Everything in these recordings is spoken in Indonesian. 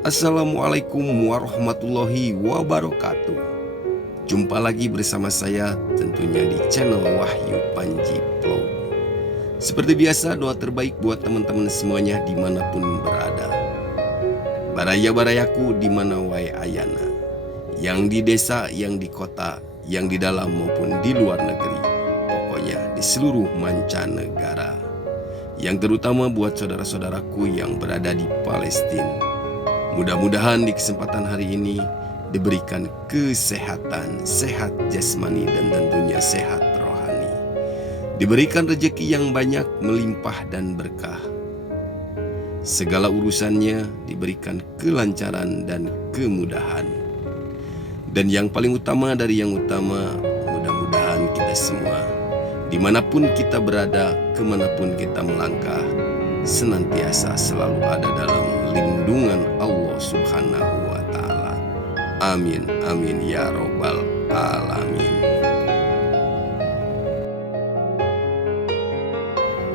Assalamualaikum warahmatullahi wabarakatuh. Jumpa lagi bersama saya tentunya di channel Wahyu Panji Vlog. Seperti biasa, doa terbaik buat teman-teman semuanya dimanapun berada. Baraya-barayaku di mana wae ayana, yang di desa, yang di kota, yang di dalam maupun di luar negeri, pokoknya di seluruh mancanegara. Yang terutama buat saudara-saudaraku yang berada di Palestina. Mudah-mudahan di kesempatan hari ini diberikan kesehatan, sehat jasmani dan tentunya sehat rohani. Diberikan rezeki yang banyak, melimpah dan berkah. Segala urusannya diberikan kelancaran dan kemudahan. Dan yang paling utama dari yang utama, mudah-mudahan kita semua, dimanapun kita berada, kemanapun kita melangkah, senantiasa selalu ada dalam lindungan Allah Subhanahu wa Ta'ala. Amin, amin ya Robbal Alamin.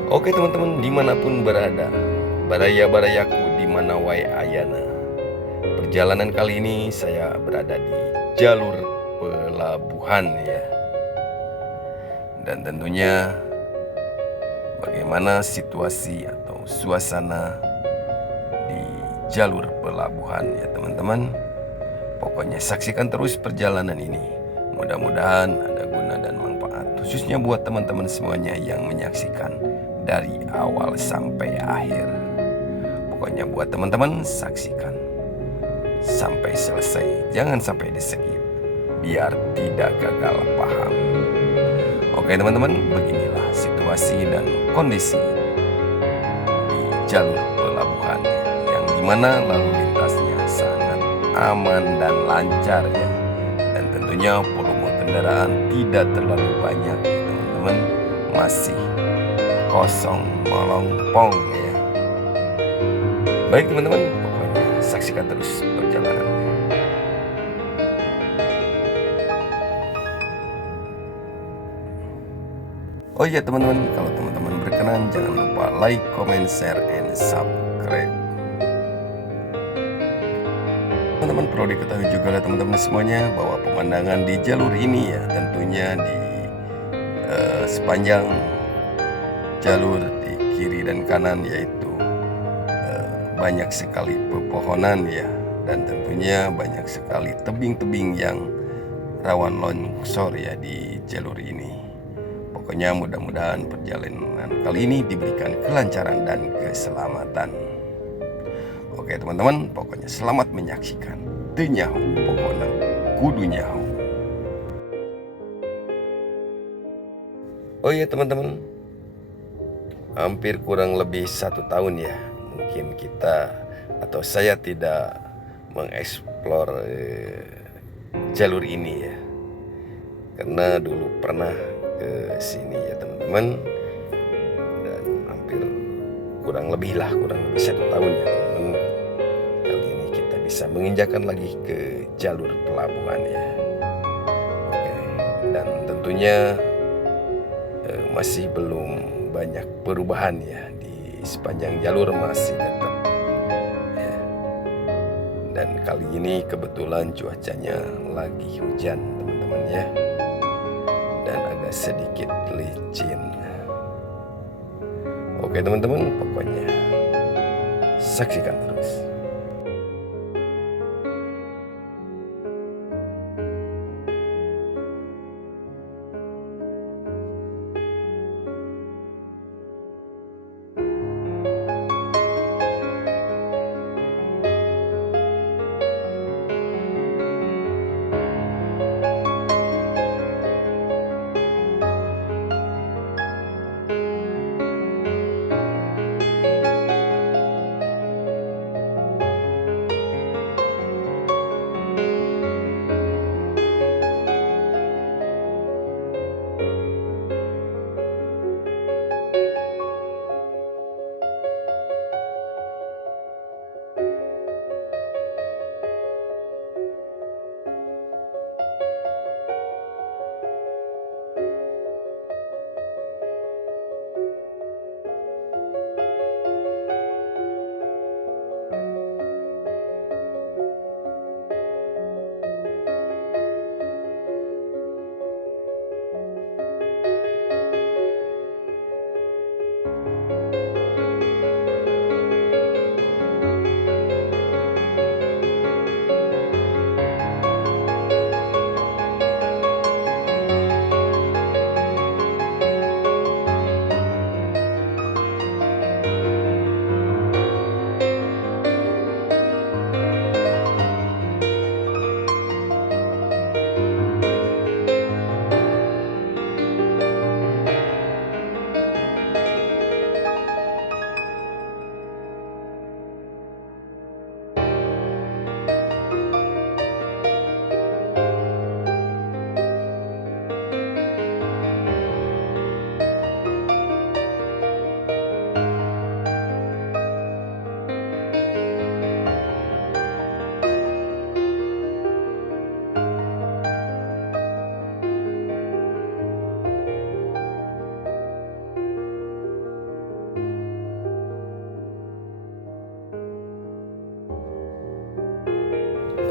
Oke teman-teman, dimanapun berada, baraya-barayaku di mana wae ayana. Perjalanan kali ini saya berada di jalur pelabuhan ya. Dan tentunya bagaimana situasi atau suasana di jalur pelabuhan ya teman-teman. Pokoknya saksikan terus perjalanan ini. Mudah-mudahan ada guna dan manfaat, khususnya buat teman-teman semuanya yang menyaksikan dari awal sampai akhir. Pokoknya buat teman-teman saksikan sampai selesai, jangan sampai di skip biar tidak gagal paham. Oke teman-teman, beginilah situasi dan kondisi di jalur pelabuhan yang dimana lalu lintasnya sangat aman dan lancar ya. Dan tentunya volume kendaraan tidak terlalu banyak ya teman-teman, masih kosong melompong ya. Baik teman-teman, pokoknya saksikan terus perjalanannya. Oh iya teman-teman, kalau teman-teman berkenan jangan lupa like, comment, share, and subscribe. Teman-teman perlu diketahui juga lah teman-teman semuanya bahwa pemandangan di jalur ini ya tentunya di sepanjang jalur di kiri dan kanan yaitu banyak sekali pepohonan ya, dan tentunya banyak sekali tebing-tebing yang rawan longsor ya di jalur ini. Pokoknya mudah-mudahan perjalanan kali ini diberikan kelancaran dan keselamatan. Oke teman-teman, pokoknya selamat menyaksikan. Teu nyaho, pokoknya kudu nyaho. Oh iya teman-teman, hampir kurang lebih 1 tahun ya, mungkin kita atau saya tidak mengeksplor jalur ini ya. Karena dulu pernah ke sini ya teman-teman, dan hampir kurang lebih 1 tahun ya teman-teman. Kali ini kita bisa menginjakan lagi ke jalur pelabuhan ya. Oke, dan tentunya masih belum banyak perubahan ya, di sepanjang jalur masih tetap ya. Dan kali ini kebetulan cuacanya lagi hujan teman-teman ya, dan agak sedikit licin. Oke teman-teman, pokoknya saksikan terus.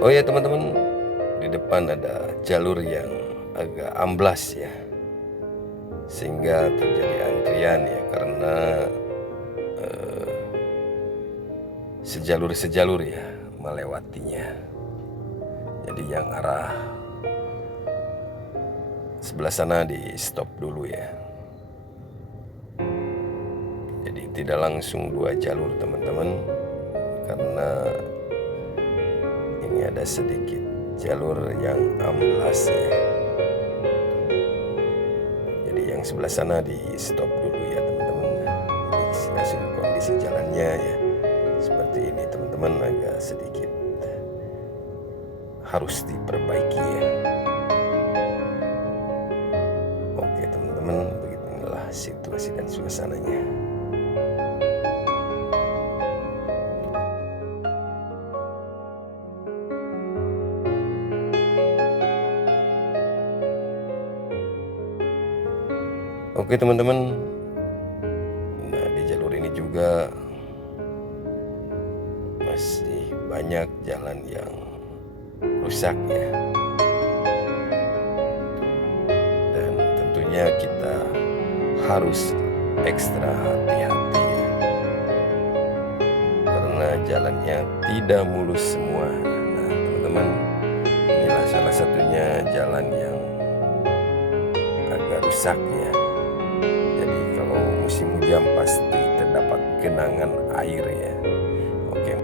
Oh ya teman-teman, di depan ada jalur yang agak amblas ya, sehingga terjadi antrian ya, karena sejalur-sejalur ya melewatinya. Jadi yang arah sebelah sana di stop dulu ya. Jadi tidak langsung 2 jalur teman-teman, karena ini ada sedikit jalur yang amblas ya. Jadi yang sebelah sana di stop dulu ya teman-teman. Ini hasil kondisi jalannya ya seperti ini teman-teman, agak sedikit harus diperbaiki ya. Oke teman-teman, begitulah situasi dan suasananya. Oke teman-teman, nah di jalur ini juga masih banyak jalan yang rusak ya, dan tentunya kita harus ekstra hati-hati ya, karena jalannya tidak mulus semua. Nah teman-teman, inilah salah satunya jalan yang agak rusak ya. Jadi kalau musim hujan pasti terdapat genangan air ya. Oke.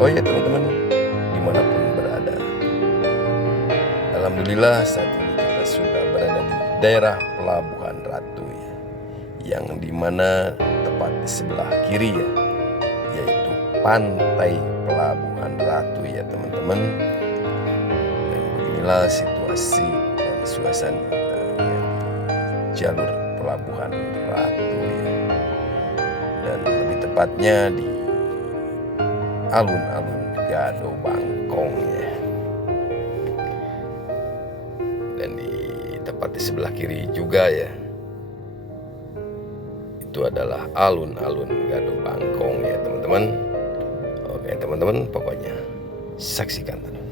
Oh ya teman-teman, dimanapun berada, alhamdulillah saat ini kita sudah berada di daerah Pelabuhan Ratu ya, yang dimana tepat di sebelah kiri ya, yaitu pantai Pelabuhan Ratu ya teman-teman. Dan beginilah situasi dan suasana jalur Pelabuhan Ratu ya, dan lebih tepatnya di alun-alun Gado Bangkong ya. Dan di tepat di sebelah kiri juga ya, itu adalah alun-alun Gado Bangkong ya teman-teman. Oke teman-teman, pokoknya saksikan terus.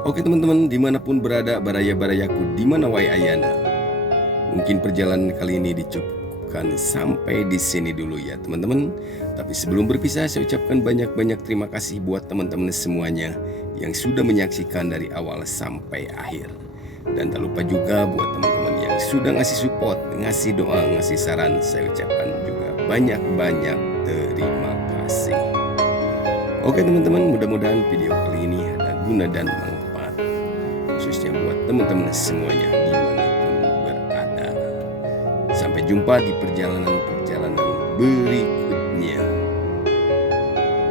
Oke teman-teman, dimanapun berada, baraya-barayaku dimana wae ayana. Mungkin perjalanan kali ini dicukupkan sampai di sini dulu ya teman-teman. Tapi sebelum berpisah, saya ucapkan banyak-banyak terima kasih buat teman-teman semuanya yang sudah menyaksikan dari awal sampai akhir. Dan tak lupa juga buat teman-teman yang sudah ngasih support, ngasih doa, ngasih saran, saya ucapkan juga banyak-banyak terima kasih. Oke teman-teman, mudah-mudahan video kali ini ada guna dan manfaat, khususnya buat teman-teman semuanya dimanapun berada. Sampai jumpa di perjalanan-perjalanan berikutnya.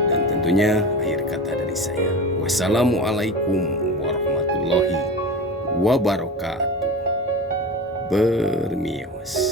Dan tentunya akhir kata dari saya, wassalamualaikum warahmatullahi wabarakatuh. Bermios.